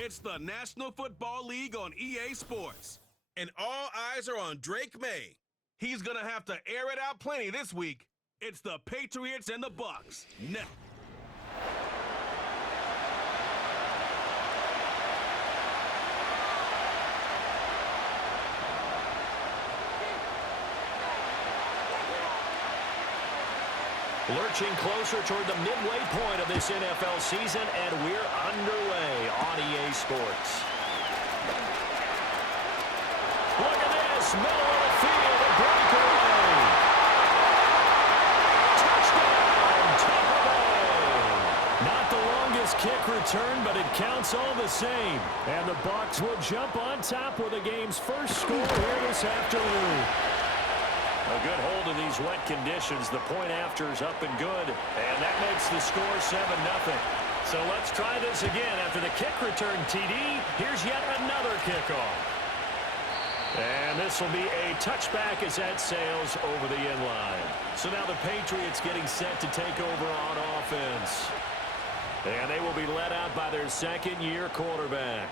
It's the National Football League on EA Sports. And all eyes are on Drake May. He's going to have to air it out plenty this week. It's the Patriots and the Bucs. Next. Lurching closer toward the midway point of this NFL season, and we're underway on EA Sports. Look at this, middle of the field, a breakaway. Touchdown, Tampa Bay. Not the longest kick return, but it counts all the same. And the Bucs will jump on top with the game's first score here this afternoon. A good hold of these wet conditions. The point after is up and good. And that makes the score 7-0. So let's try this again. After the kick return TD, here's yet another kickoff. And this will be a touchback as that sails over the end line. So now the Patriots getting set to take over on offense. And they will be led out by their second-year quarterback.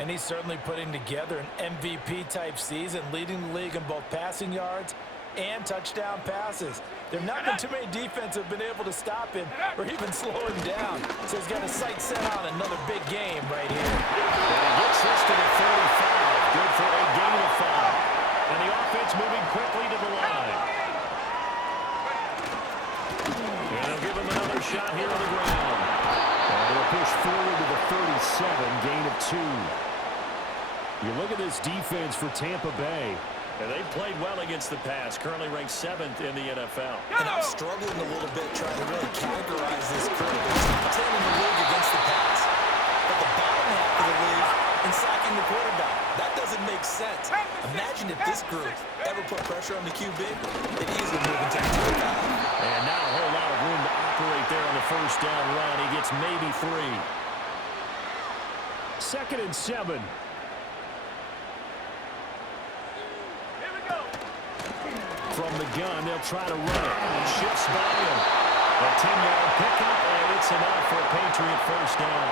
And he's certainly putting together an MVP-type season, leading the league in both passing yards and touchdown passes. There have not been too many defenses have been able to stop him or even slow him down. So he's got his sights set on another big game right here. And he gets this to the 35. Good for a gain of 5. And the offense moving quickly to the line. And they'll give him another shot here on the ground. And they'll push forward to the 37, gain of 2. You look at this defense for Tampa Bay. And they've played well against the pass, currently ranked 7th in the NFL. And I'm struggling a little bit trying to really categorize this group. It's 10 in the league against the pass. But the bottom half of the league in sacking the quarterback. That doesn't make sense. Imagine if this group ever put pressure on the QB, they'd easily move into the foul. And not a whole lot of room to operate there on the first down run. He gets maybe 3. 2nd and 7. From the gun, they'll try to run it. And shifts by him. A 10-yard pickup, and it's enough for a Patriot first down.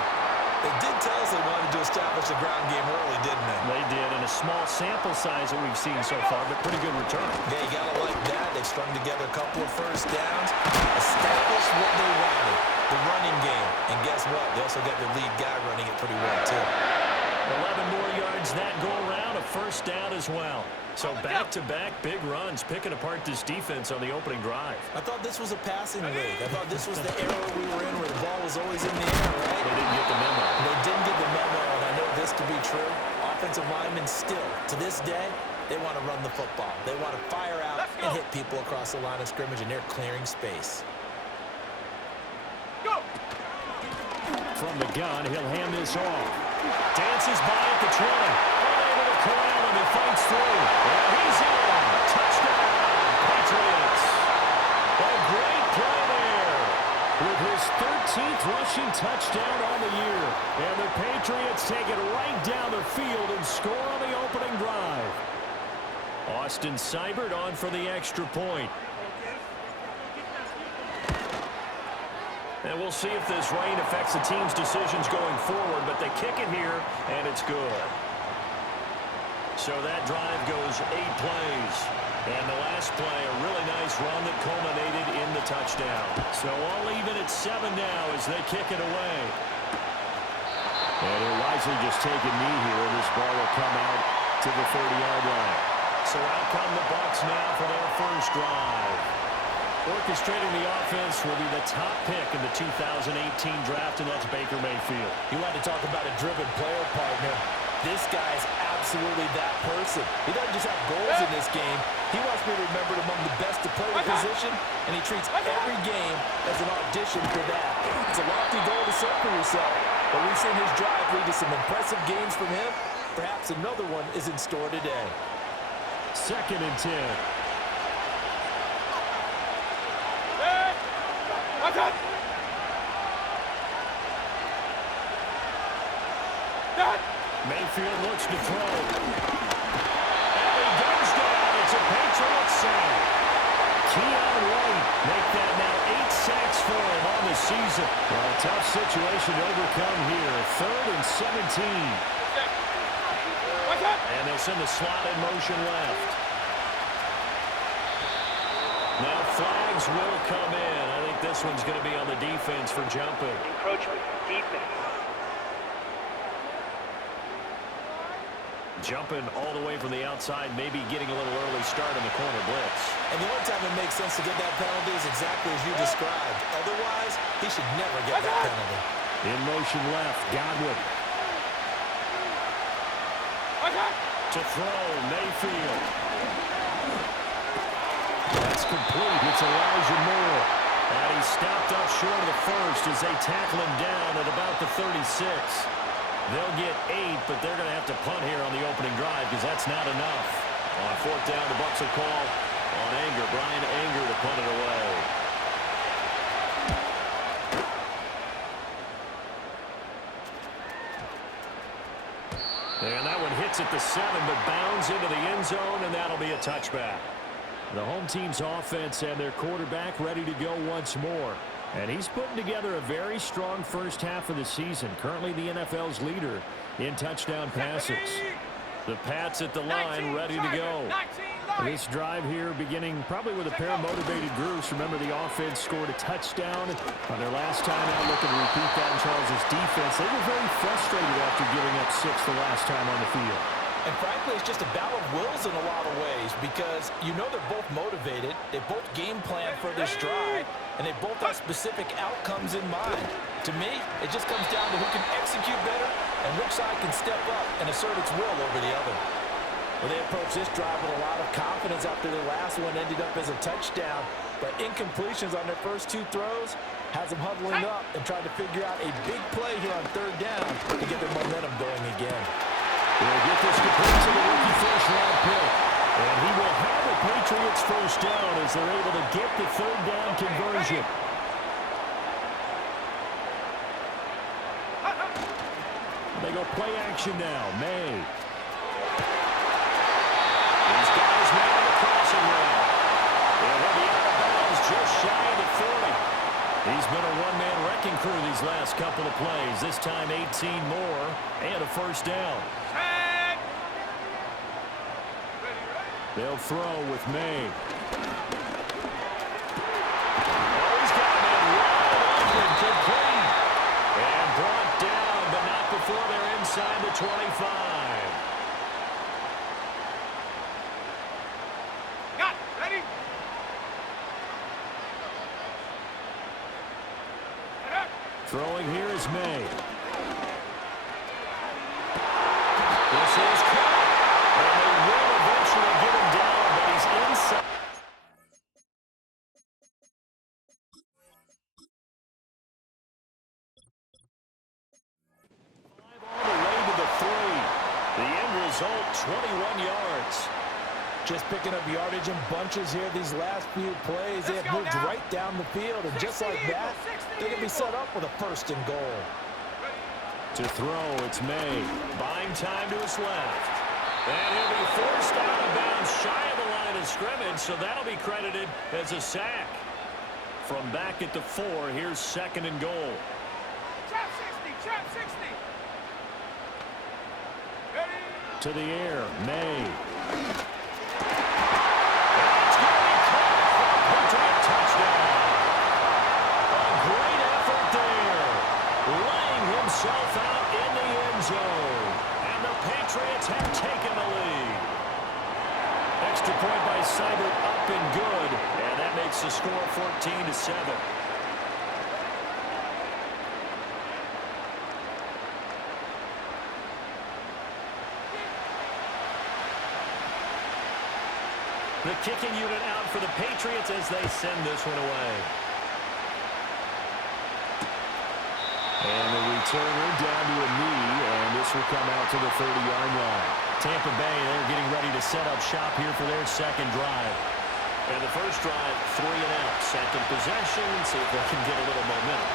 They did tell us they wanted to establish the ground game early, didn't they? They did, and a small sample size that we've seen so far, but pretty good return. Yeah, you gotta like that. They've strung together a couple of first downs, established what they wanted, the running game. And guess what? They also got their lead guy running it pretty well, too. 11 more yards that go around, a first down as well. So back-to-back big runs, picking apart this defense on the opening drive. I thought this was a passing league. I thought this was the era we were in where the ball was always in the air, right? They didn't get the memo. They didn't get the memo, and I know this to be true. Offensive linemen still, to this day, they want to run the football. They want to fire out and hit people across the line of scrimmage, and they're clearing space. Go! From the gun, he'll hand this off. Dances by at the 20. Unable to corral him. He fights through. And he's in. Touchdown, Patriots. A great play there. With his 13th rushing touchdown on the year. And the Patriots take it right down the field and score on the opening drive. Austin Seibert on for the extra point. And we'll see if this rain affects the team's decisions going forward, but they kick it here, and it's good. So that drive goes 8 plays. And the last play, a really nice run that culminated in the touchdown. So all even at 7 now as they kick it away. And they're wisely just taking knee here, and this ball will come out to the 30-yard line. So out come the Bucs now for their first drive. Orchestrating the offense will be the top pick in the 2018 draft, and that's Baker Mayfield. You want to talk about a driven player partner. This guy's absolutely that person. He doesn't just have goals in this game. He wants to be remembered among the best to play the position, and he treats every game as an audition for that. It's a lofty goal to set for yourself, but we've seen his drive lead to some impressive games from him. Perhaps another one is in store today. 2nd and 10. Mayfield looks to throw. And he goes down. It's a Patriots save. Keon White make that now 8 sacks for him on the season. it. Well, a tough situation to overcome here. 3rd and 17. And they'll send the slot in motion left. Now flags will come in. I think this one's going to be on the defense for jumping. Encroachment, defense. Jumping all the way from the outside, maybe getting a little early start in the corner blitz. And the only time it makes sense to get that penalty is exactly as you described. Otherwise, he should never get that penalty. In motion left, Godwin. To throw, Mayfield. That's complete. It's Elijah Moore. And he's stopped up short of the first as they tackle him down at about the 36. They'll get 8, but they're going to have to punt here on the opening drive because that's not enough. On 4th down, the Bucs will call on Brian Anger to punt it away. And that one hits at the 7, but bounds into the end zone, and that'll be a touchback. The home team's offense and their quarterback ready to go once more. And he's putting together a very strong first half of the season. Currently the NFL's leader in touchdown passes. The Pats at the line ready to go. This drive here beginning probably with a pair of motivated groups. Remember, the offense scored a touchdown on their last time out. Looking to repeat that in Charles' defense. They were very frustrated after giving up 6 the last time on the field. And frankly, it's just a battle of wills in a lot of ways because you know they're both motivated, they both game plan for this drive, and they both have specific outcomes in mind. To me, it just comes down to who can execute better and which side can step up and assert its will over the other. Well, they approached this drive with a lot of confidence after their last one ended up as a touchdown, but incompletions on their first 2 throws has them huddling up and trying to figure out a big play here on 3rd down to get their momentum going again. We'll get this complete to the rookie first-round pick. And he will have the Patriots first down as they're able to get the 3rd down conversion. They go play action now. May. He's got his man on the crossing route. And he'll be out of bounds just shy of the 40. He's been a one-man wrecking crew these last couple of plays. This time 18 more and a first down. They'll throw with May. Oh, he's got him wide open, complete. And brought down, but not before they're inside the 25. Got it. Ready? Throwing here is May. This is caught. And they will eventually get him down, but he's inside. All the way to the 3. The end result, 21 yards. Just picking up yardage in bunches here these last few plays. They have moved right down the field, and just like that, they're going to be set up with a 1st and goal. To throw, it's May. Buying time to his left. And he'll be forced out of bounds shy of the line of scrimmage, so that'll be credited as a sack. From back at the 4, here's 2nd and goal. Trap 60, trap 60. Ready? To the air, May. Himself out in the end zone. And the Patriots have taken the lead. Extra point by Seibert up and good. And that makes the score 14-7. The kicking unit out for the Patriots as they send this one away. And the returner down to a knee, and this will come out to the 30-yard line. Tampa Bay, they're getting ready to set up shop here for their 2nd drive. And the first drive, 3 and out. 2nd possession, see if they can get a little momentum.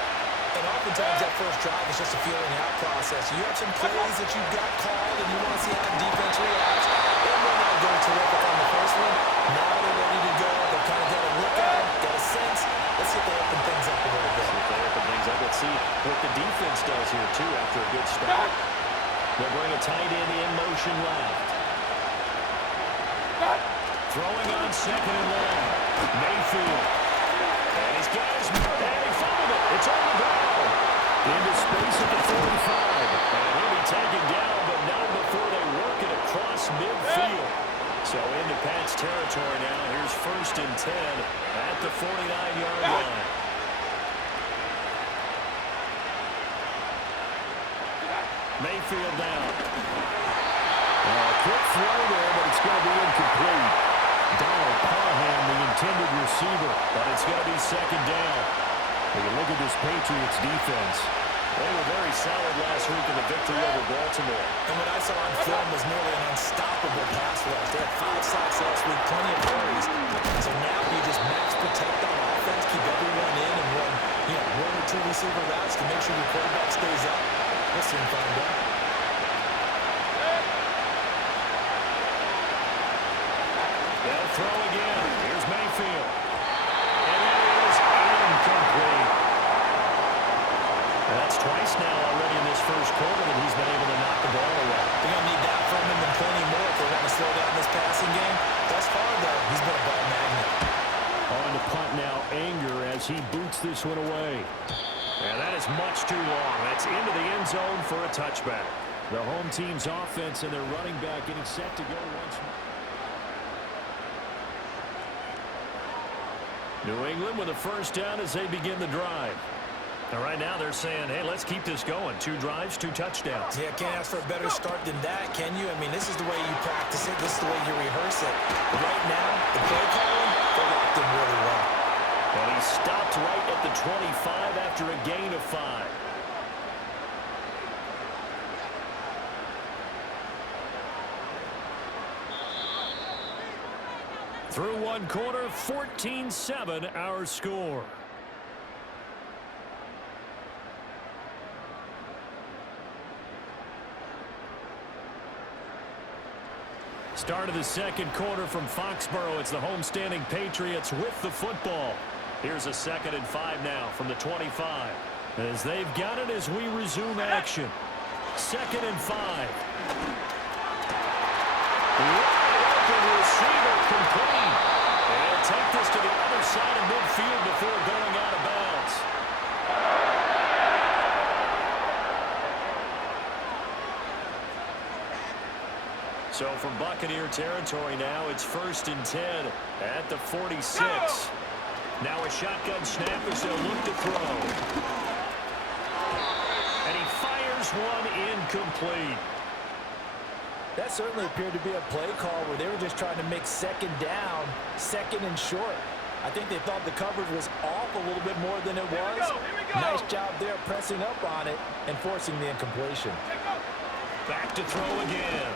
And oftentimes that first drive is just a feeling out process. You have some plays that you've got called, and you want to see how the defense reacts. They may not go terrific on the first one. Now they're ready to go. They've kind of got a look at it, got a sense. Let's see if they open things up a little bit. See if they open things up a They'll bring a tight end in motion left. Throwing on second and long. Mayfield. And he's got his mark. And he fumbled it. It's on the ground. Into space at the 45. And he'll be taken down, but not before they work it across midfield. So into Pat's territory now. Here's 1st and 10 at the 49-yard line. Mayfield down. Quick throw there, but it's going to be incomplete. Donald Parham, the intended receiver, but it's going to be 2nd down. When you look at this Patriots defense, they were very solid last week in the victory over Baltimore. And what I saw on film was nearly an unstoppable pass rush. They had 5 sacks last week, plenty of hurries. So now you just max protect on offense, keep everyone in, and run 1 or 2 receiver routes to make sure your quarterback stays up. We'll soon find out. They'll throw again. Here's Mayfield. And it is incomplete. And that's twice now already in this first quarter that he's been able to knock the ball away. They're going to need that from him and plenty more if they want to slow down this passing game. Thus far, though, he's been a ball magnet. On to punt now, Anger as he boots this one away. And that is much too long. That's into the end zone for a touchback. The home team's offense and their running back getting set to go once more. New England with a 1st down as they begin the drive. And right now they're saying, hey, let's keep this going. 2 drives, 2 touchdowns. Yeah, can't ask for a better start than that, can you? I mean, this is the way you practice it. This is the way you rehearse it. But right now, the play calling, they're locked in really well. And he stopped right at the 25 after a gain of 5. Through 1 quarter, 14-7 our score. Start of the 2nd quarter from Foxborough. It's the homestanding Patriots with the football. Here's a 2nd and 5 now from the 25. As they've got it as we resume action. 2nd and 5. Open receiver complete. And he'll take this to the other side of midfield before going out of bounds. So from Buccaneer territory now, it's 1st and 10 at the 46. Now a shotgun snap as they'll look to throw. And he fires one incomplete. That certainly appeared to be a play call where they were just trying to make 2nd down, 2nd and short. I think they thought the coverage was off a little bit more than it was. Here we go. Nice job there pressing up on it and forcing the incompletion. Back to throw again.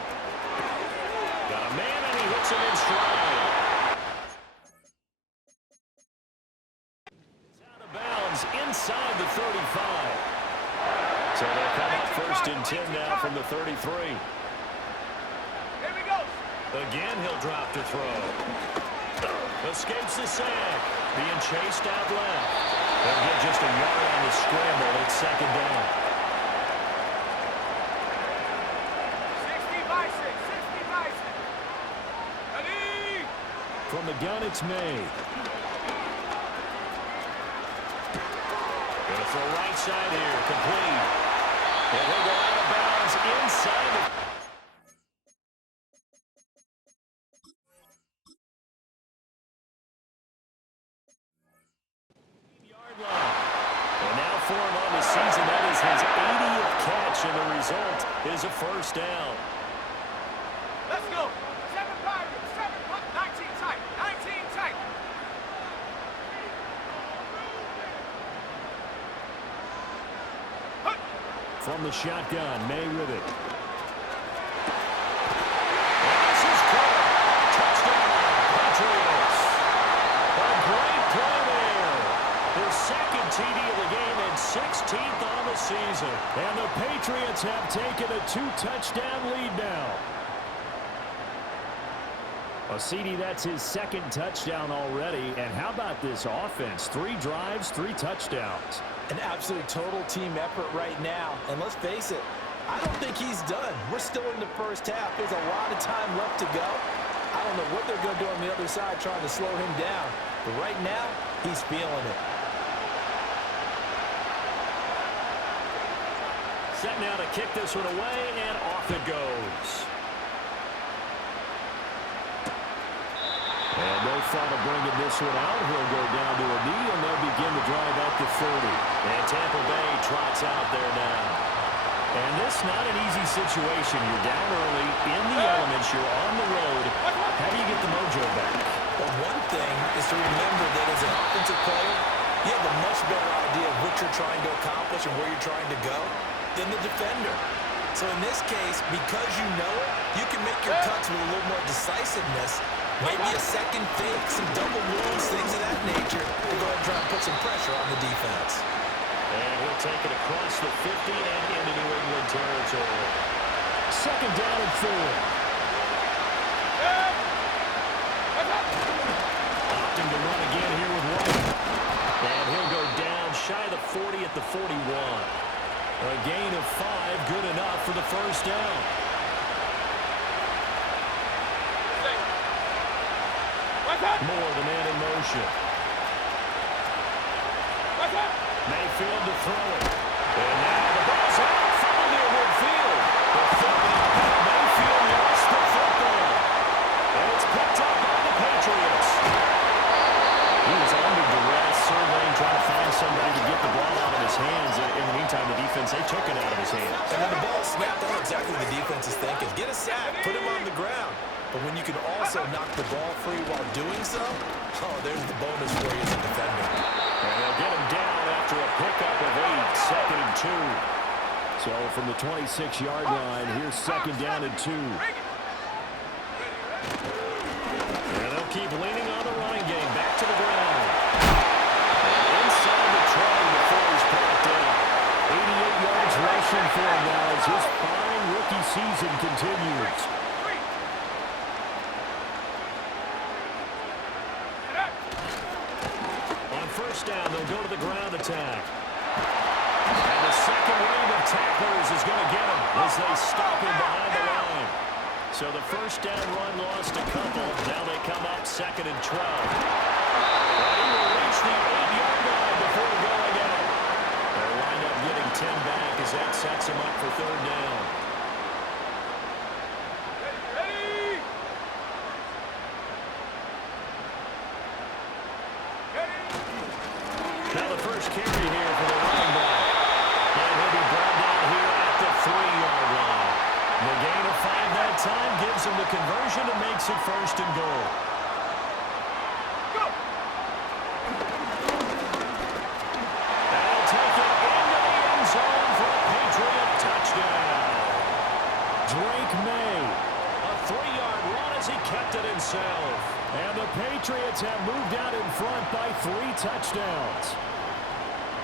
Got a man and he hits him in stride. It's out of bounds inside the 35. So they'll come up 1st and 10 now from the 33. Here we go. Again, he'll drop to throw. Escapes the sack. Being chased out left. They'll get just a yard on the scramble. It's 2nd down. 60 by 6. 60 by 6. Ready? From the gun, it's May. Gonna throw right side here. Complete. And he'll go out of bounds inside the... For him on the season, that is his 80th catch, and the result is a 1st down. Let's go. 7 Pirates. 7, 19 tight. 19 tight. From the shotgun, May with it. And this is caught. Touchdown, Patriots. A great play there. Their 2nd TD of the game and 16th on the season. And the Patriots have taken a 2-touchdown lead now. Well, CD, that's his 2nd touchdown already. And how about this offense? 3 drives, 3 touchdowns. An absolute total team effort right now. And let's face it, I don't think he's done. We're still in the first half. There's a lot of time left to go. I don't know what they're going to do on the other side trying to slow him down. But right now, he's feeling it. Set now to kick this one away, and off it goes. And no thought of bringing this one out. He'll go down to a knee, and they'll begin the drive at the 30. And Tampa Bay trots out there now. And this not an easy situation. You're down early, in the elements, you're on the road. How do you get the mojo back? Well, one thing is to remember that as an offensive player, you have a much better idea of what you're trying to accomplish and where you're trying to go than the defender. So in this case, because you know it, you can make your cuts with a little more decisiveness. Maybe a second fake, some double moves, things of that nature to go ahead and try and put some pressure on the defense. And he'll take it across the 50 and into New England territory. Second down and 4. Opting to run again here with White. And he'll go down shy of the 40 at the 41. A gain of 5, good enough for the first down. Moore, the man in motion. Mayfield to throw it. And now the ball's out from near midfield. The fullback, Mayfield, lost the football. And it's picked up by the Patriots. He was under duress, surveying, trying to find somebody to get the ball out of his hands. In the meantime, the defense, they took it out of his hands. And then the ball snapped out exactly what the defense is thinking. Get a sack, put him on the ground. But when you can also knock the ball free while doing so, oh, there's the bonus for you as a defender. And they'll get him down after a pickup of 8, second and 2. So from the 26-yard line, here's second down and 2. And they'll keep leaning on the running game. Back to the ground. And inside the 20 before he's brought down. 88 yards rushing for him now as his fine rookie season continues. First down, they'll go to the ground attack. And the second wave of tacklers is going to get him as they stop him behind the line. So the first down run lost a couple. Now they come up second and 12. And he will reach the 8-yard line before going out. They'll wind up getting 10 back as that sets him up for third down. Now the first carry here for the running back. And he'll be brought down here at the 3-yard line. The gain of 5 that time gives him the conversion and makes it first and goal. Go! And he'll take it into the end zone for a Patriot touchdown. Drake May, a 3-yard run as he kept it himself. And the Patriots have moved out in front by 3 touchdowns.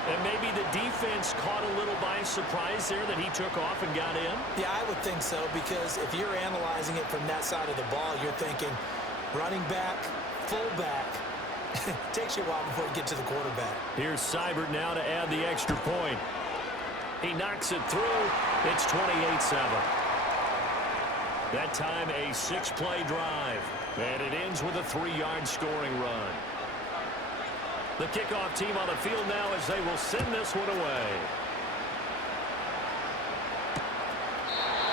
And maybe the defense caught a little by surprise there that he took off and got in? Yeah, I would think so, because if you're analyzing it from that side of the ball, you're thinking running back, fullback. Takes you a while before you get to the quarterback. Here's Seibert now to add the extra point. He knocks it through. It's 28-7. That time a 6-play drive. And it ends with a 3-yard scoring run. The kickoff team on the field now as they will send this one away.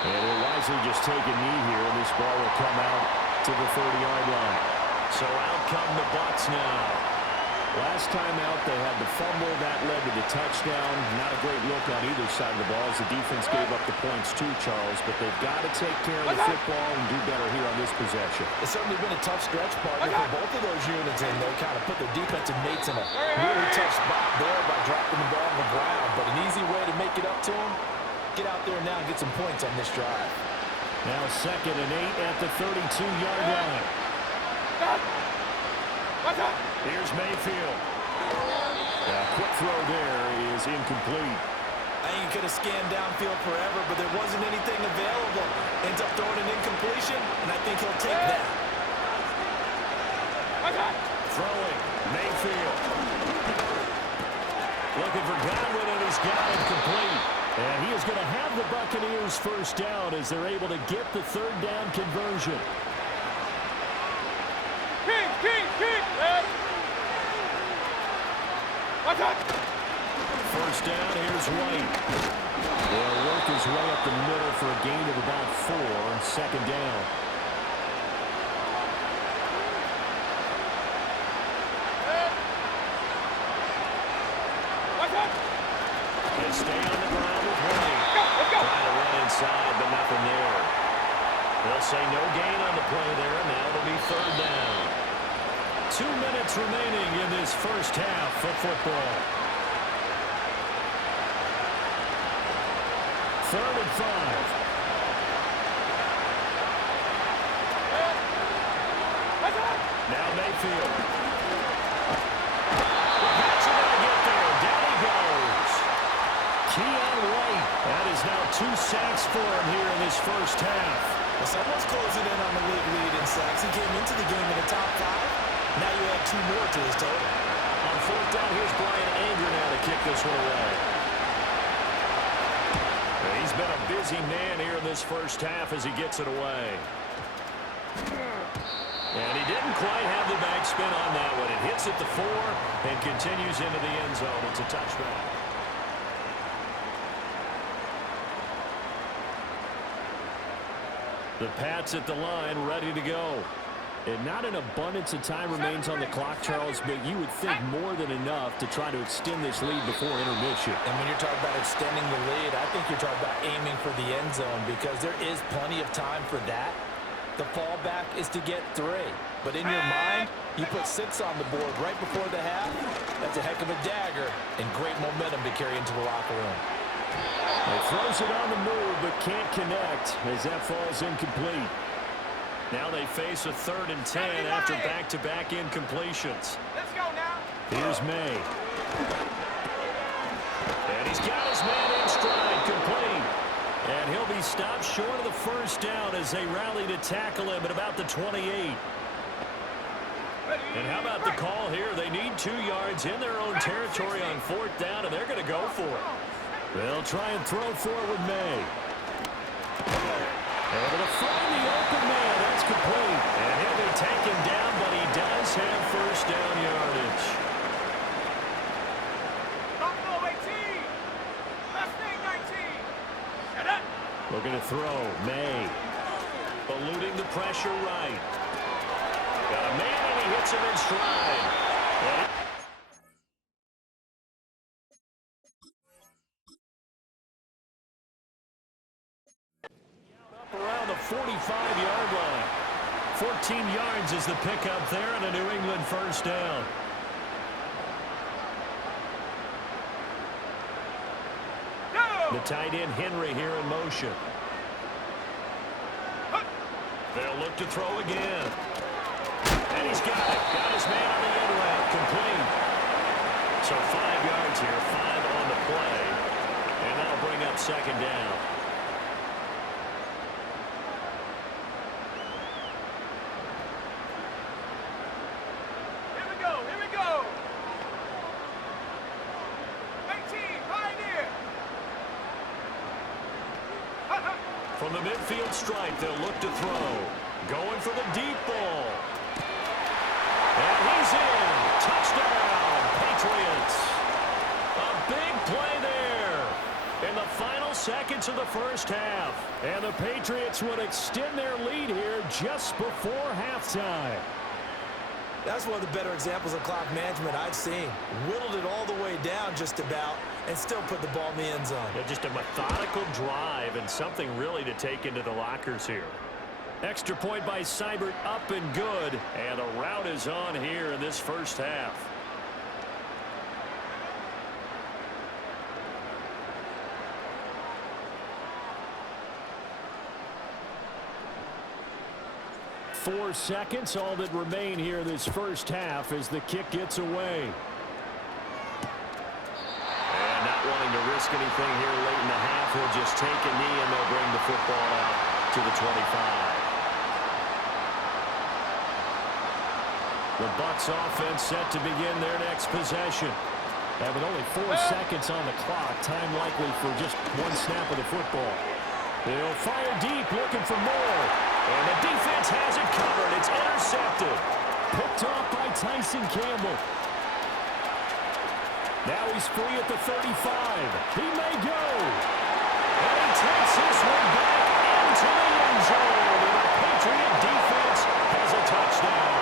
And he'll wisely just take a knee here, and this ball will come out to the 30-yard line. So out come the Bucs now. Last time out, they had the fumble. That led to the touchdown. Not a great look on either side of the ball as the defense gave up the points too, Charles. But they've got to take care of the football and do better here on this possession. It's certainly been a tough stretch, partner, for both of those units, and they kind of put their defensive mates in a really tough spot there by dropping the ball on the ground. But an easy way to make it up to them, get out there now and get some points on this drive. Now second and 8 at the 32-yard line. Here's Mayfield. Quick throw there is incomplete. I think he could have scanned downfield forever, but there wasn't anything available. Ends up throwing an incompletion, and I think he'll take that. Throwing, Mayfield. Looking for Godwin, and he's got it complete. And he is going to have the Buccaneers first down as they're able to get the third down conversion. First down, here's White. They'll work his way up the middle for a gain of about 4. Second down. They stay on the ground with White. Trying to run inside, but nothing there. They'll say no gain on the play there, and now it'll be third down. 2 minutes remaining in this first half of football. 3rd and 5. Now Mayfield. The Pats are going to get there. Down he goes. Keon White. That is now 2 sacks for him here in this first half. Well, someone's closing in on the league lead in sacks. He came into the game in the top 5. Now you add 2 more to his total. On 4th down, here's Brian Anger now to kick this one away. He's been a busy man here in this first half as he gets it away. And he didn't quite have the backspin on that one. It hits at the 4 and continues into the end zone. It's a touchback. The Pats at the line, ready to go. And not an abundance of time remains on the clock, Charles, but you would think more than enough to try to extend this lead before intermission. And when you're talking about extending the lead, I think you're talking about aiming for the end zone because there is plenty of time for that. The fallback is to get 3. But in your mind, you put 6 on the board right before the half. That's a heck of a dagger and great momentum to carry into the locker room. He throws it on the move but can't connect as that falls incomplete. Now they face a 3rd and 10 after back-to-back incompletions. Let's go now. Here's May. And he's got his man in stride, complete. And he'll be stopped short of the first down as they rally to tackle him at about the 28. And how about the call here? They need 2 yards in their own territory on 4th down, and they're going to go for it. They'll try and throw for it with May. Able to find the open man. That's complete. And he'll be taken down, but he does have first down yardage. Buffalo 18. Last name 19. Shut up. Looking to throw. May. Eluding the pressure right. Got a man, and he hits him in stride. Around the 45-yard line. 14 yards is the pickup there, and a New England first down. The tight end Henry here in motion. They'll look to throw again. And he's got it. Got his man on the end route. Complete. So 5 yards here, 5 on the play. And that'll bring up second down. Here we go. Here we go. 18. Pioneer. From the midfield stripe, they'll look to throw. Going for the deep ball. And he's in. Touchdown, Patriots. A big play there in the final seconds of the first half. And the Patriots would extend their lead here just before halftime. That's one of the better examples of clock management I've seen. Whittled it all the way down just about and still put the ball in the end zone. Yeah, just a methodical drive and something really to take into the lockers here. Extra point by Seibert, up and good. And the route is on here in this first half. Four seconds, all that remain here this first half as the kick gets away. And not wanting to risk anything here late in the half, he'll just take a knee and they'll bring the football out to the 25. The Bucs offense set to begin their next possession. And with only 4 seconds on the clock, time likely for just one snap of the football. They'll fire deep, looking for more. And the defense has it covered. It's intercepted. Picked off by Tyson Campbell. Now he's free at the 35. He may go. And he takes this one back into the end zone. And the Patriot defense has a touchdown.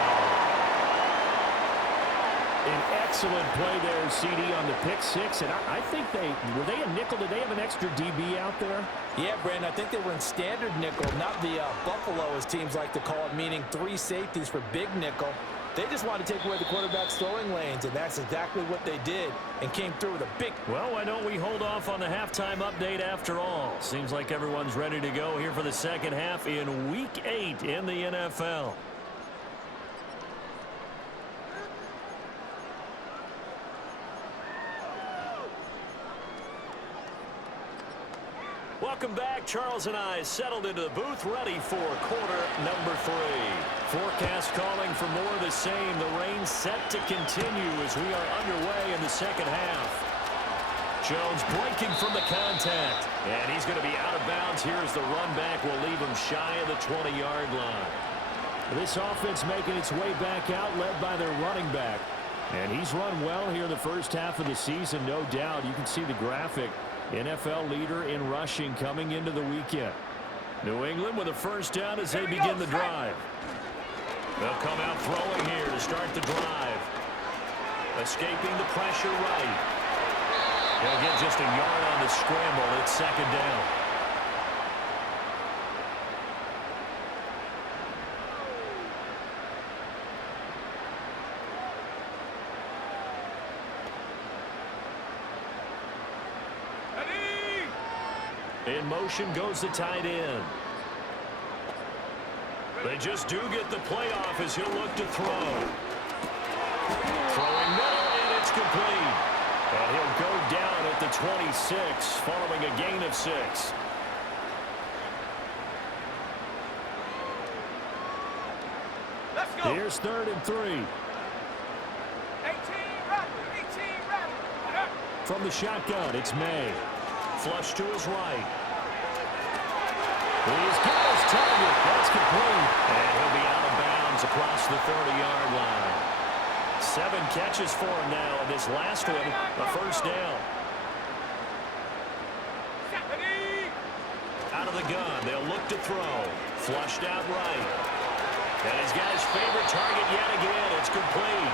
An excellent play there, CD, on the pick six. And I think were they a nickel? Did they have an extra DB out there? Yeah, Brandon, I think they were in standard nickel, not the Buffalo, as teams like to call it, meaning 3 safeties for big nickel. They just wanted to take away the quarterback's throwing lanes, and that's exactly what they did and came through with a big... Well, why don't we hold off on the halftime update after all? Seems like everyone's ready to go here for the second half in Week 8 in the NFL. Welcome back. Charles and I settled into the booth, ready for quarter number 3. Forecast calling for more of the same. The rain set to continue as we are underway in the second half. Jones breaking from the contact. And he's going to be out of bounds here as the run back will leave him shy of the 20-yard line. This offense making its way back out, led by their running back. And he's run well here in the first half of the season, no doubt. You can see the graphic. NFL leader in rushing coming into the weekend. New England with a first down as they begin the drive. They'll come out throwing here to start the drive. Escaping the pressure right. He'll get just a yard on the scramble. It's second down. In motion goes the tight end. They just do get the play off as he'll look to throw. Throwing middle, and it's complete. And he'll go down at the 26, following a gain of 6. Let's go. Here's 3rd and 3. 18 right. From the shotgun, it's May. Flush to his right. He's got his target. That's complete. And he'll be out of bounds across the 30-yard line. 7 catches for him now, and this last one, a first down. Out of the gun, they'll look to throw. Flushed out right. And he's got his favorite target yet again. It's complete.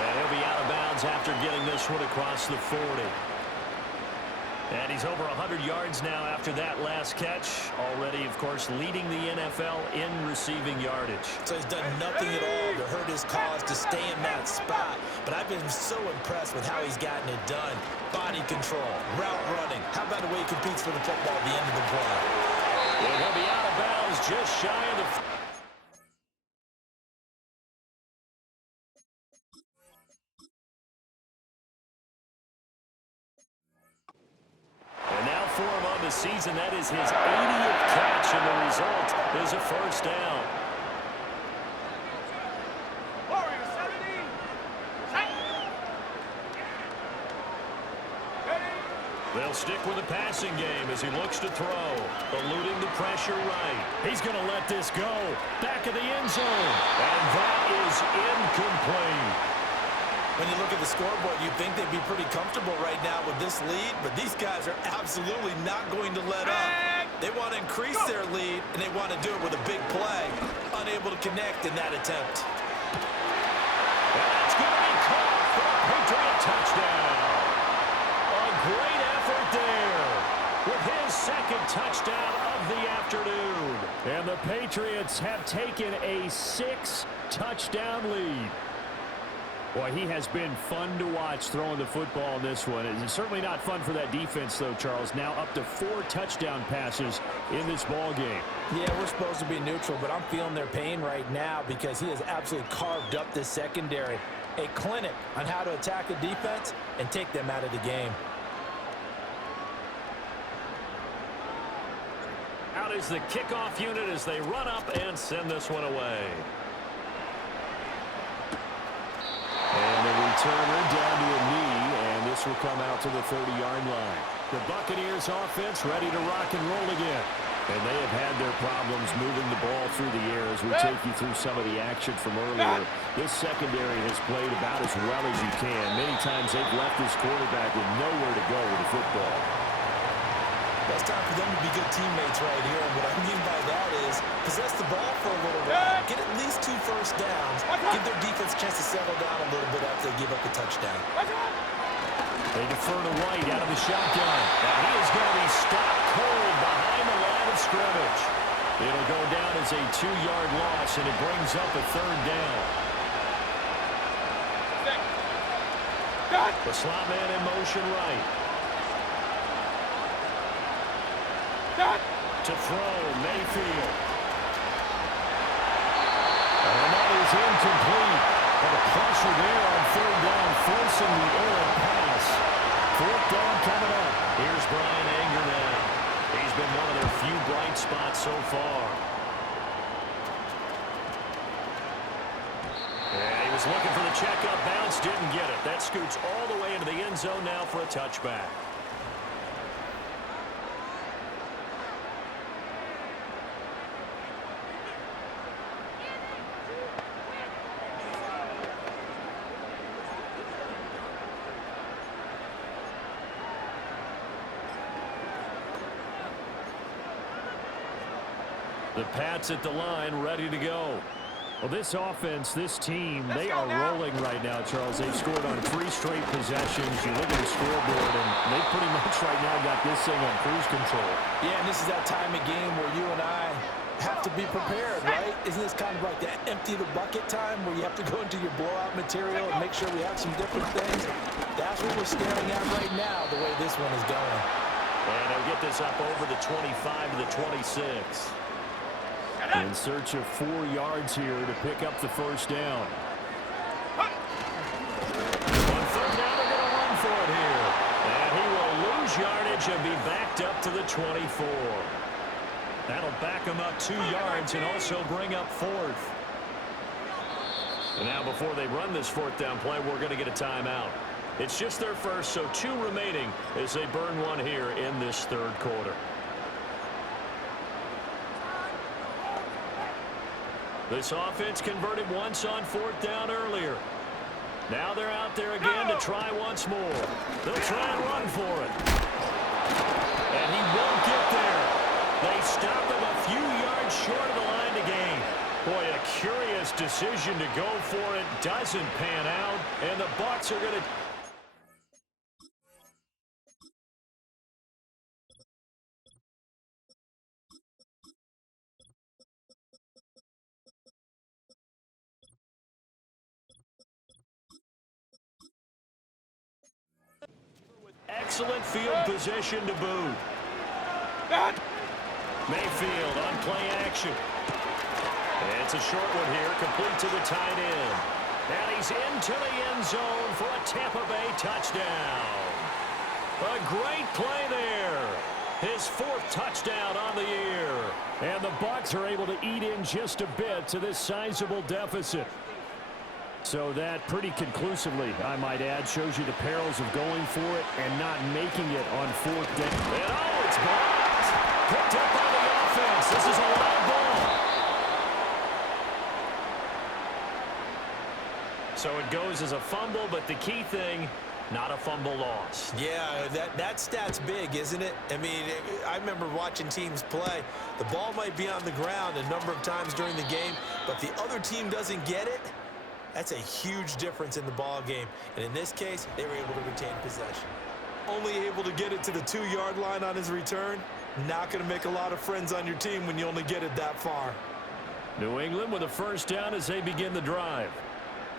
And he'll be out of bounds after getting this one across the 40. And he's over 100 yards now after that last catch. Already, of course, leading the NFL in receiving yardage. So he's done nothing at all to hurt his cause to stay in that spot. But I've been so impressed with how he's gotten it done. Body control, route running. How about the way he competes for the football at the end of the play? And he'll be out of bounds just shy of the... And now for him on the season, that is his 80th catch, and the result is a first down. Warrior 70. They'll stick with the passing game as he looks to throw. Eluding the pressure right. He's going to let this go. Back of the end zone. And that is incomplete. When you look at the scoreboard, you'd think they'd be pretty comfortable right now with this lead, but these guys are absolutely not going to let up. They want to increase their lead, and they want to do it with a big play. Unable to connect in that attempt. And that's going to be caught for a Patriot touchdown. A great effort there with his second touchdown of the afternoon. And the Patriots have taken a 6-touchdown lead. Boy, he has been fun to watch throwing the football in this one. It's certainly not fun for that defense, though, Charles. Now up to 4 touchdown passes in this ball game. Yeah, we're supposed to be neutral, but I'm feeling their pain right now because he has absolutely carved up this secondary. A clinic on how to attack a defense and take them out of the game. Out is the kickoff unit as they run up and send this one away. And the returner down to a knee, and this This will come out to the 30-yard line. The Buccaneers offense ready to rock and roll again. And they have had their problems moving the ball through the air as we take you through some of the action from earlier. This secondary has played about as well as you can. Many times they've left this quarterback with nowhere to go with the football. It's time for them to be good teammates right here. And what I mean by that is possess the ball for a little while. Get at least 2 first downs. Give their defense a chance to settle down a little bit after they give up a touchdown. They defer to White out of the shotgun. Now he is going to be stopped cold behind the line of scrimmage. It'll go down as a 2-yard loss, and it brings up a 3rd down. The slot man in motion right. To throw, Mayfield. And that is incomplete. And the pressure there on 3rd down, forcing the errant pass. 4th down coming up. Here's Brian Anger now. He's been one of their few bright spots so far. And he was looking for the checkup bounce, didn't get it. That scoots all the way into the end zone now for a touchback. The Pats at the line, ready to go. Well, this offense, this team, they are rolling right now, Charles. They've scored on 3 straight possessions. You look at the scoreboard, and they pretty much right now got this thing on cruise control. Yeah, and this is that time of game where you and I have to be prepared, right? Isn't this kind of like that empty the bucket time where you have to go into your blowout material and make sure we have some different things? That's what we're staring at right now, the way this one is going. And they'll get this up over the 25 to the 26. In search of 4 yards here to pick up the 1st down. On 3rd down, they're going to run for it here. And he will lose yardage and be backed up to the 24. That'll back him up 2 yards and also bring up 4th. And now before they run this 4th down play, we're going to get a timeout. It's just their first, so 2 remaining as they burn one here in this 3rd quarter. This offense converted once on 4th down earlier. Now they're out there again to try once more. They'll try and run for it. And he won't get there. They stop him a few yards short of the line to gain. Boy, a curious decision to go for it. Doesn't pan out. And the Bucs are going to... Excellent field position to boot. Mayfield on play action. It's a short one here, complete to the tight end. And he's into the end zone for a Tampa Bay touchdown. A great play there. His 4th touchdown on the year. And the Bucs are able to eat in just a bit to this sizable deficit. So that pretty conclusively, I might add, shows you the perils of going for it and not making it on 4th down. And oh, it's blocked. Picked up by the offense. This is a live ball. So it goes as a fumble, but the key thing, not a fumble loss. Yeah, that stat's big, isn't it? I mean, I remember watching teams play. The ball might be on the ground a number of times during the game, but the other team doesn't get it. That's a huge difference in the ball game. And in this case, they were able to retain possession. Only able to get it to the 2-yard line on his return. Not going to make a lot of friends on your team when you only get it that far. New England with a 1st down as they begin the drive.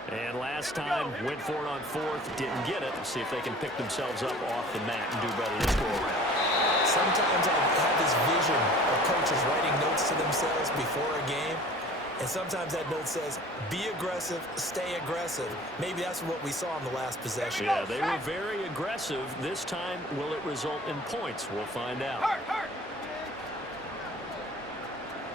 And last time, went for it on 4th, didn't get it. See if they can pick themselves up off the mat and do better this go-around. Sometimes I have this vision of coaches writing notes to themselves before a game. And sometimes that note says, be aggressive, stay aggressive. Maybe that's what we saw in the last possession. Yeah, they were very aggressive. This time, will it result in points? We'll find out.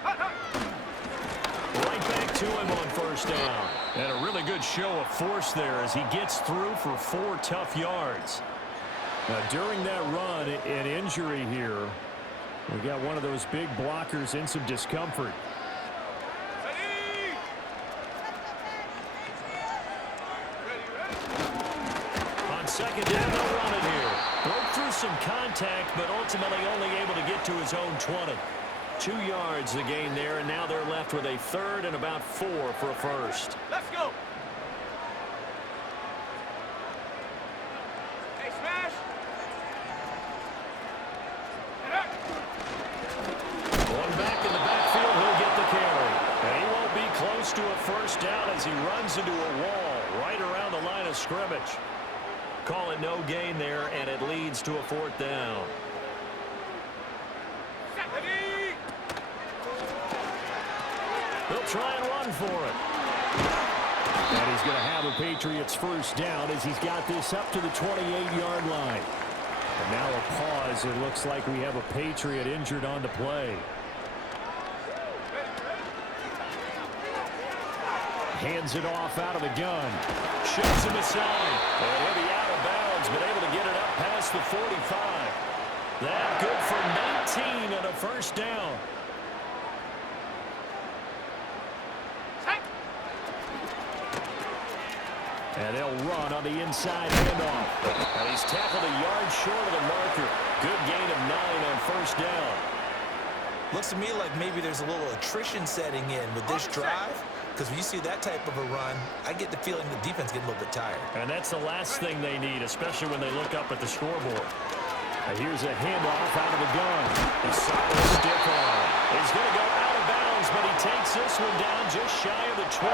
Right back to him on 1st down. And a really good show of force there as he gets through for 4 tough yards. Now, during that run, an injury here. We got one of those big blockers in some discomfort. On second down, they'll run it here. Broke through some contact, but ultimately only able to get to his own 20. 2 yards the gain there, and now they're left with a third and about 4 for a first. Let's go. Hey, smash. One back in the backfield, he'll get the carry. And he won't be close to a first down as he runs into a wall right around the line of scrimmage. Call it no gain there, and it leads to a 4th down. They'll try and run for it. And he's going to have a Patriots first down as he's got this up to the 28-yard line. And now a pause. It looks like we have a Patriot injured on the play. Hands it off out of the gun. Shoves him aside. And he'll be out of bounds, but able to get it up past the 45. That good for 19 and a first down. And they'll run on the inside handoff. And he's tackled a yard short of the marker. Good gain of 9 on first down. Looks to me like maybe there's a little attrition setting in with this drive. Because when you see that type of a run, I get the feeling the defense getting a little bit tired. And that's the last thing they need, especially when they look up at the scoreboard. And here's a handoff out of the gun. The solid stiff arm. He's going to go out of bounds, but he takes this one down just shy of the 12.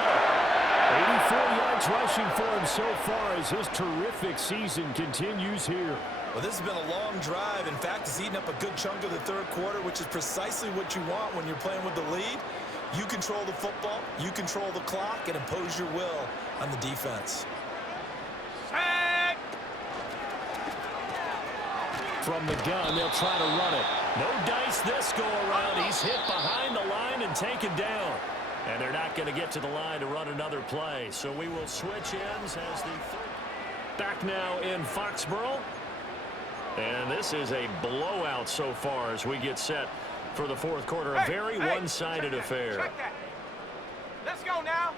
84 yards rushing for him so far as his terrific season continues here. Well, this has been a long drive. In fact, it's eaten up a good chunk of the third quarter, which is precisely what you want when you're playing with the lead. You control the football, you control the clock, and impose your will on the defense. Set. From the gun, they'll try to run it. No dice this go around. He's hit behind the line and taken down. And they're not going to get to the line to run another play. So we will switch ends as the back now in Foxborough. And this is a blowout so far as we get set for the fourth quarter. A very one-sided affair. Check that. Let's go now.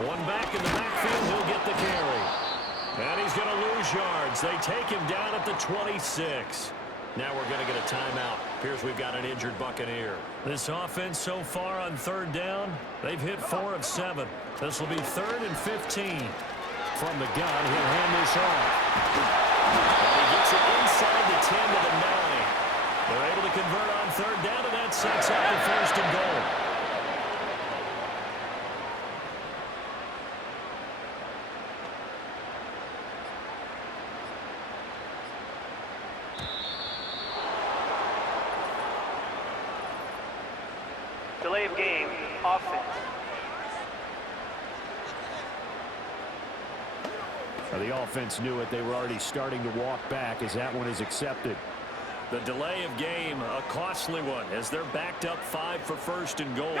One back in the backfield, he'll get the carry. And he's going to lose yards. They take him down at the 26. Now we're going to get a timeout. Here's we've got an injured Buccaneer. This offense so far on third down, they've hit 4 of 7. This will be 3rd and 15. From the gun, he'll hand this off. And he gets it inside the 10 to the 9. They're able to convert on third down, and that sets up the 1st and goal. Delay of game, offense. The offense knew it. They were already starting to walk back as that one is accepted. The delay of game, a costly one, as they're backed up 5 for 1st and goal.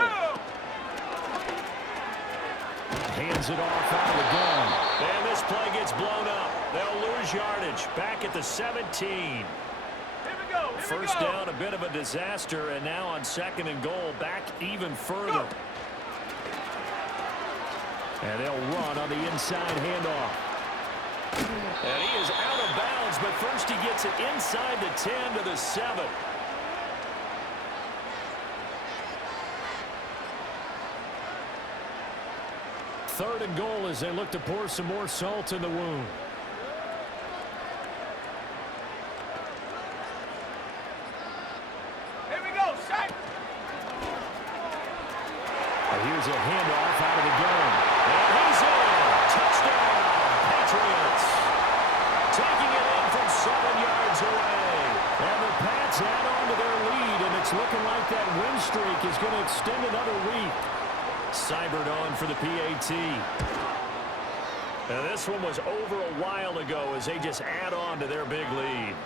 Hands it off out of the gun. And this play gets blown up. They'll lose yardage. Back at the 17. First down, a bit of a disaster, and now on 2nd and goal, back even further. And they'll run on the inside handoff. And he is out of bounds, but first he gets it inside the 10 to the 7. Third and goal as they look to pour some more salt in the wound. Here's a handoff out of the gun. And he's in. Touchdown, Patriots. Taking it in from 7 yards away. And the Pats add on to their lead, and it's looking like that win streak is going to extend another week. Cybert on for the PAT. And this one was over a while ago as they just add on to their big lead.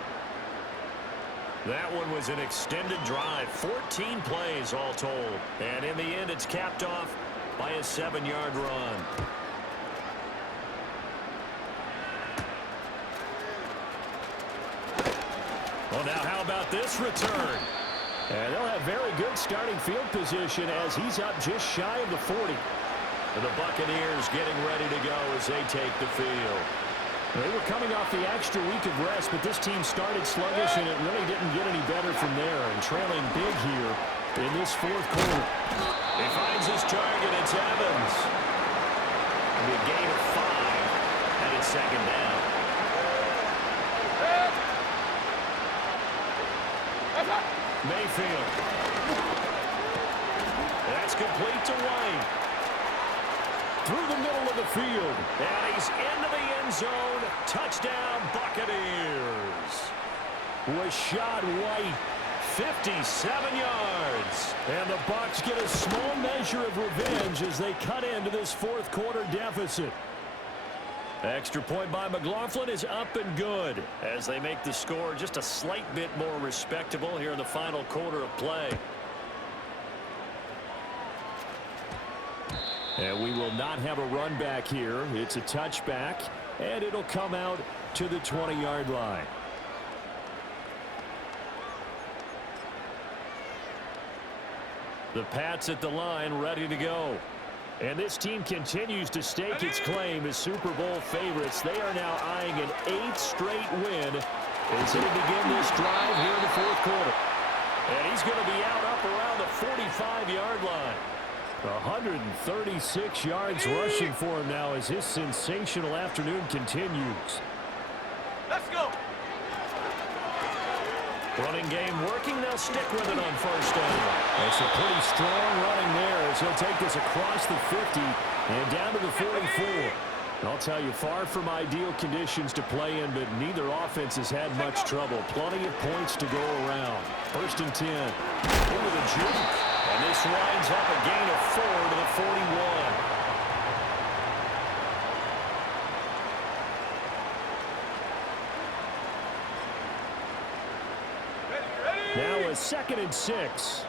That one was an extended drive, 14 plays all told. And in the end, it's capped off by a 7-yard run. Well, now how about this return? And they'll have very good starting field position as he's up just shy of the 40. And the Buccaneers getting ready to go as they take the field. They were coming off the extra week of rest, but this team started sluggish, and it really didn't get any better from there. And trailing big here in this fourth quarter. He finds his target. It's Evans. It'll be a gain of 5, and it's second down. Mayfield. That's complete to White. Through the middle of the field. And he's into the end zone. Touchdown, Buccaneers. Rashad White, 57 yards. And the Bucs get a small measure of revenge as they cut into this fourth quarter deficit. Extra point by McLaughlin is up and good as they make the score just a slight bit more respectable here in the final quarter of play. And we will not have a run back here. It's a touchback, and it'll come out to the 20-yard line. The Pats at the line, ready to go. And this team continues to stake its claim as Super Bowl favorites. They are now eyeing an 8th straight win as they begin this drive here in the fourth quarter. And he's going to be out up around the 45-yard line. 136 yards rushing for him now as his sensational afternoon continues. Let's go. Running game working. They'll stick with it on first down. It's a pretty strong running there as he'll take this across the 50 and down to the 44. I'll tell you, far from ideal conditions to play in, but neither offense has had much trouble. Plenty of points to go around. First and 10. Over the juke. And this winds up a gain of 4 to the 41. Now a 2nd and 6.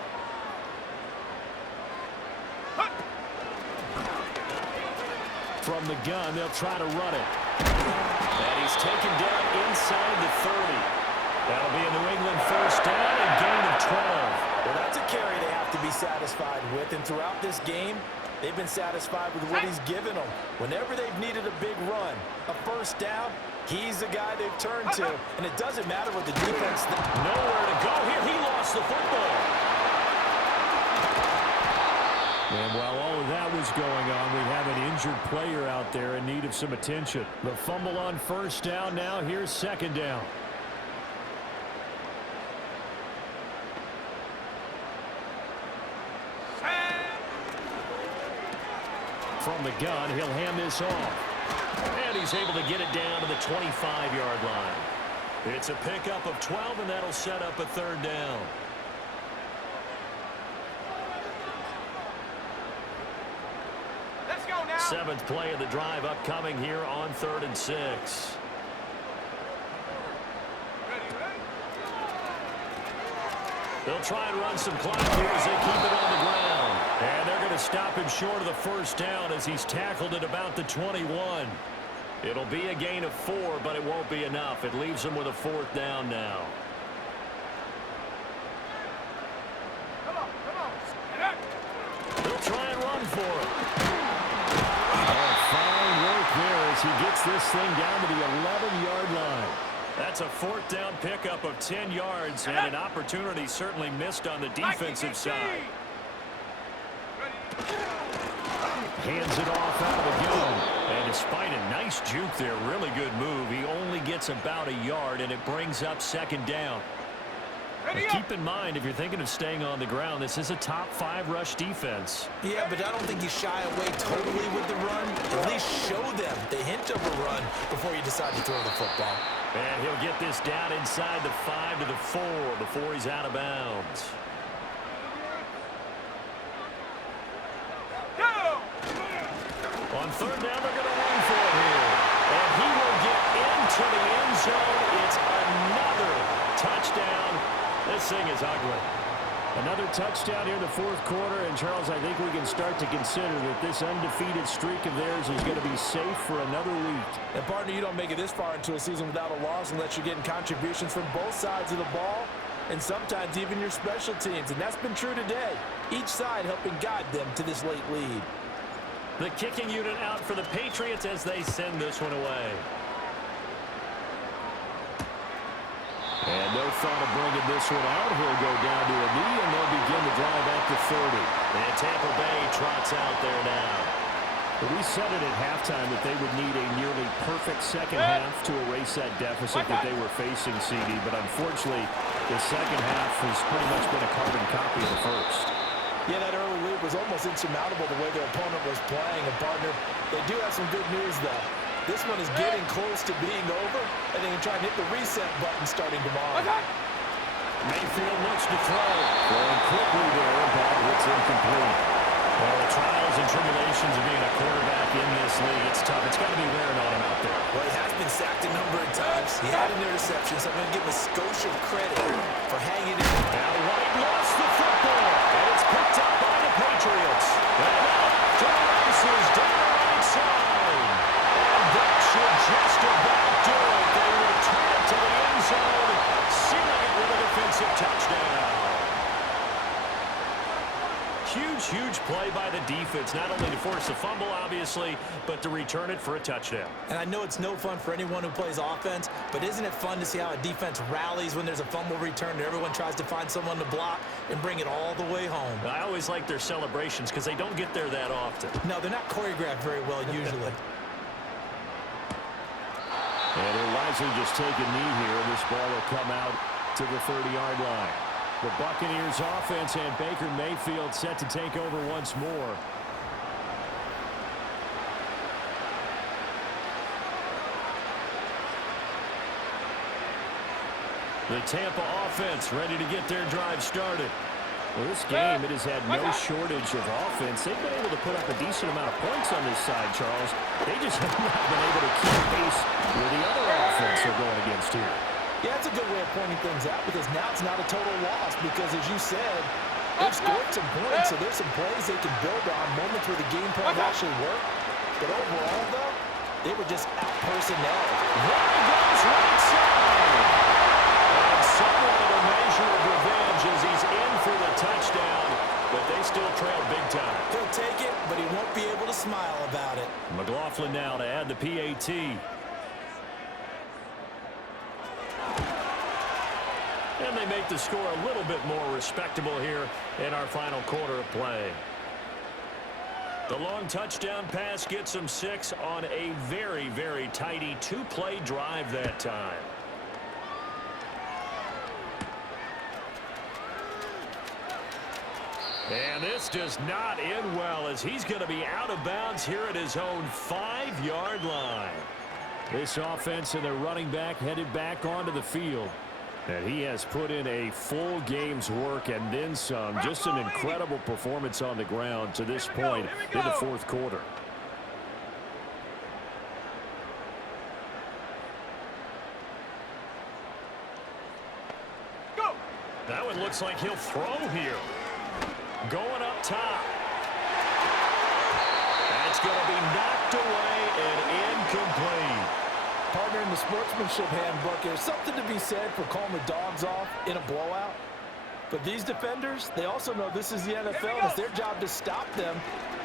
From the gun, they'll try to run it. And he's taken down inside the 30. That'll be a New England first down and gain of 12. Well, that's a carry they have to be satisfied with. And throughout this game, they've been satisfied with what he's given them. Whenever they've needed a big run, a first down, he's the guy they've turned to. And it doesn't matter what the defense... Nowhere to go here. He lost the football. And while all of that was going on, we have an injured player out there in need of some attention. The fumble on first down now. Here's second down. From the gun, he'll hand this off. And he's able to get it down to the 25-yard line. It's a pickup of 12, and that'll set up a third down. Let's go now. 7th play of the drive upcoming here on 3rd and 6. Ready. They'll try and run some clock here as they keep it on the ground. And they're going to stop him short of the first down as he's tackled at about the 21. It'll be a gain of 4, but it won't be enough. It leaves him with a 4th down now. Come on. They'll try and run for it. Oh, fine work there as he gets this thing down to the 11-yard line. That's a 4th down pickup of 10 yards and an opportunity certainly missed on the defensive side. Hands it off out of the gun. And despite a nice juke there, really good move, he only gets about a yard, and it brings up second down. But keep in mind, if you're thinking of staying on the ground, this is a top 5 rush defense. Yeah, but I don't think you shy away totally with the run. At least show them the hint of a run before you decide to throw the football. And he'll get this down inside the 5 to the 4 before he's out of bounds. On third down, they're going to run for it here. And he will get into the end zone. It's another touchdown Another touchdown here in the fourth quarter, and Charles, I think we can start to consider that this undefeated streak of theirs is going to be safe for another week. And partner, you don't make it this far into a season without a loss unless you're getting contributions from both sides of the ball, and sometimes even your special teams, and that's been true today. Each side helping guide them to this late lead. The kicking unit out for the Patriots as they send this one away. And no thought of bringing this one out. He'll go down to a knee, and they'll begin the drive at the 30. And Tampa Bay trots out there now. But we said it at halftime that they would need a nearly perfect second half to erase that deficit that they were facing, CD. But unfortunately, the second half has pretty much been a carbon copy of the first. Yeah, that early lead was almost insurmountable the way their opponent was playing. And partner, they do have some good news, though. This one is getting close to being over, and they can try and hit the reset button starting tomorrow. Mayfield looks to throw. Going quickly there, but it's incomplete. Well, the trials and tribulations of being a quarterback in this league, it's tough. It's got to be wearing on him out there. Well, he has been sacked a number of times. He had an interception, so I'm going to give him a skosh of credit for hanging in. Now White lost the football, and it's picked up by the Patriots. And out to the races down the right side. And that should just about do it. They return it to the end zone, sealing it with a defensive touchdown. Huge, huge play by the defense, not only to force a fumble, obviously, but to return it for a touchdown. And I know it's no fun for anyone who plays offense, but isn't it fun to see how a defense rallies when there's a fumble return and everyone tries to find someone to block and bring it all the way home? I always like their celebrations because they don't get there that often. No, they're not choreographed very well usually. And he'll wisely just take a knee here, and this ball will come out to the 30-yard line. The Buccaneers offense and Baker Mayfield set to take over once more. The Tampa offense ready to get their drive started. Well, this game, it has had no shortage of offense. They've been able to put up a decent amount of points on this side, Charles. They just have not been able to keep pace with the other offense they're going against here. Yeah, that's a good way of pointing things out because now it's not a total loss because, as you said, they've scored some points, so there's some plays they can build on, moments where the game plan actually worked. But overall, though, they were just out-personnel. There he goes, right side. And somewhat of a measure of revenge as he's in for the touchdown, but they still trail big time. He'll take it, but he won't be able to smile about it. McLaughlin now to add the PAT. And they make the score a little bit more respectable here in our final quarter of play. The long touchdown pass gets them 6 on a very, very tidy 2-play drive that time. And this does not end well as he's going to be out of bounds here at his own 5-yard line. This offense and their running back headed back onto the field. And he has put in a full game's work and then some. Just an incredible performance on the ground to this point in the fourth quarter. Go! That one looks like he'll throw here. Going up top. That's going to be knocked away and incomplete. Partner, in the sportsmanship handbook, there's something to be said for calling the dogs off in a blowout. But these defenders, they also know this is the NFL, and it's their job to stop them,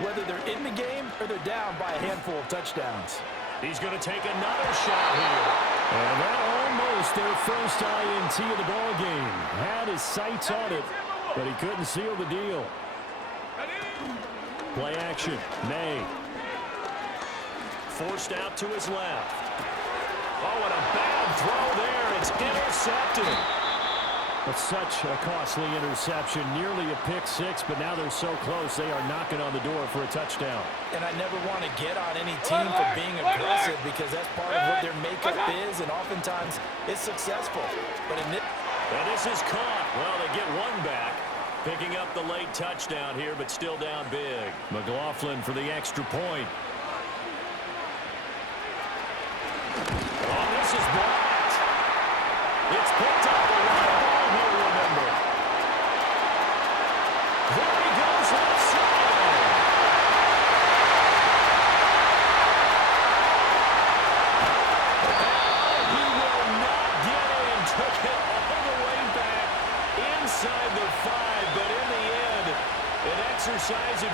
whether they're in the game or they're down by a handful of touchdowns. He's going to take another shot here. And that almost their first INT of the ball game. Had his sights on it, but he couldn't seal the deal. Play action. May. Forced out to his left. Oh, and a bad throw there. It's intercepted. But such a costly interception. Nearly a pick six, but now they're so close they are knocking on the door for a touchdown. And I never want to get on any team for being aggressive because that's part of what their makeup is, and oftentimes it's successful. But in this... And this is caught. Well, they get one back. Picking up the late touchdown here, but still down big. McLaughlin for the extra point. Oh, this is blocked. It's picked up the right ball here, remember.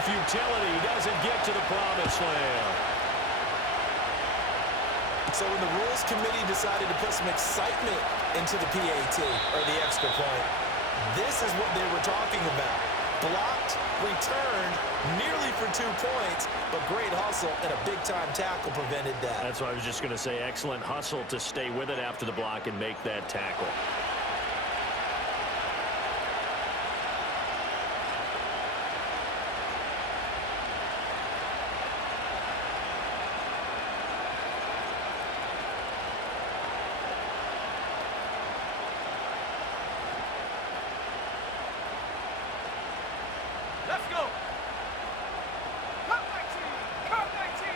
futility. He doesn't get to the promised land. So when the rules committee decided to put some excitement into the PAT, or the extra point, this is what they were talking about. Blocked, returned, nearly for 2 points, but great hustle and a big-time tackle prevented that. That's what I was just going to say. Excellent hustle to stay with it after the block and make that tackle. Let's go. Cut 19. Cut 19.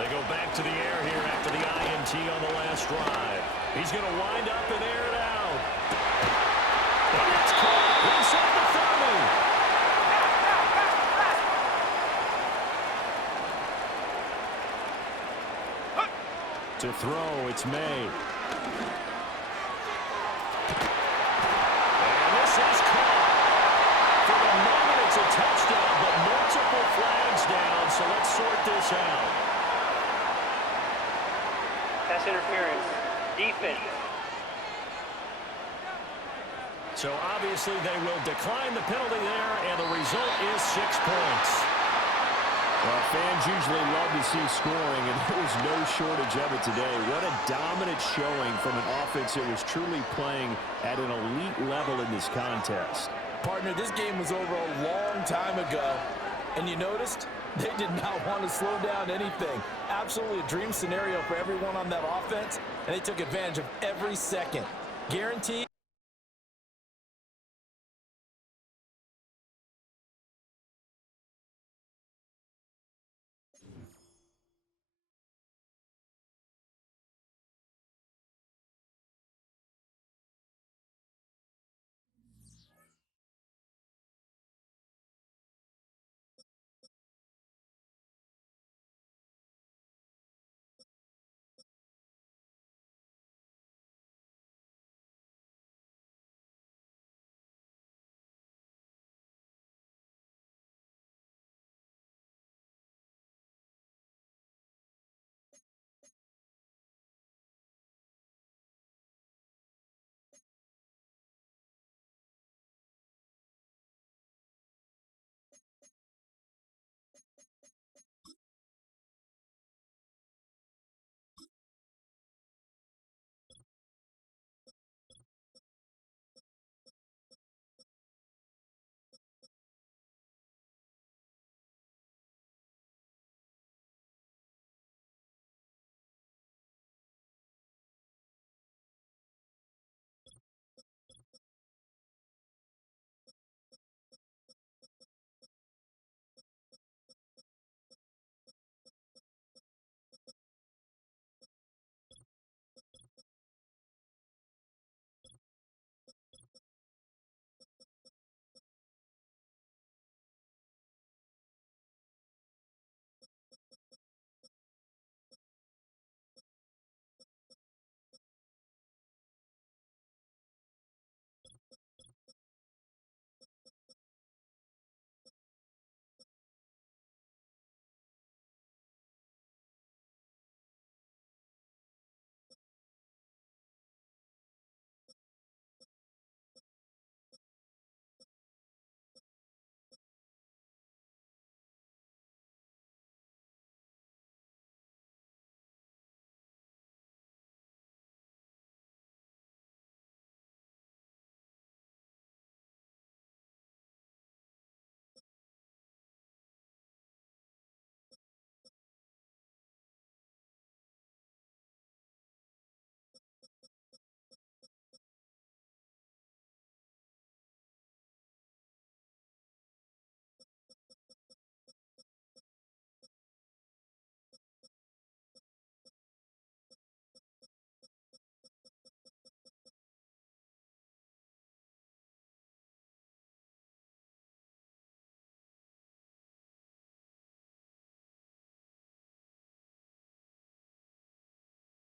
They go back to the air here after the INT on the last drive. He's going to wind up and air it out. And it's caught inside the 30. To throw, it's May. It's a touchdown, but multiple flags down, so let's sort this out. Pass interference. Defense. So obviously they will decline the penalty there, and the result is 6 points. Well, fans usually love to see scoring, and there was no shortage of it today. What a dominant showing from an offense that was truly playing at an elite level in this contest. Partner, this game was over a long time ago, and you noticed they did not want to slow down anything. Absolutely a dream scenario for everyone on that offense, and they took advantage of every second. Guaranteed.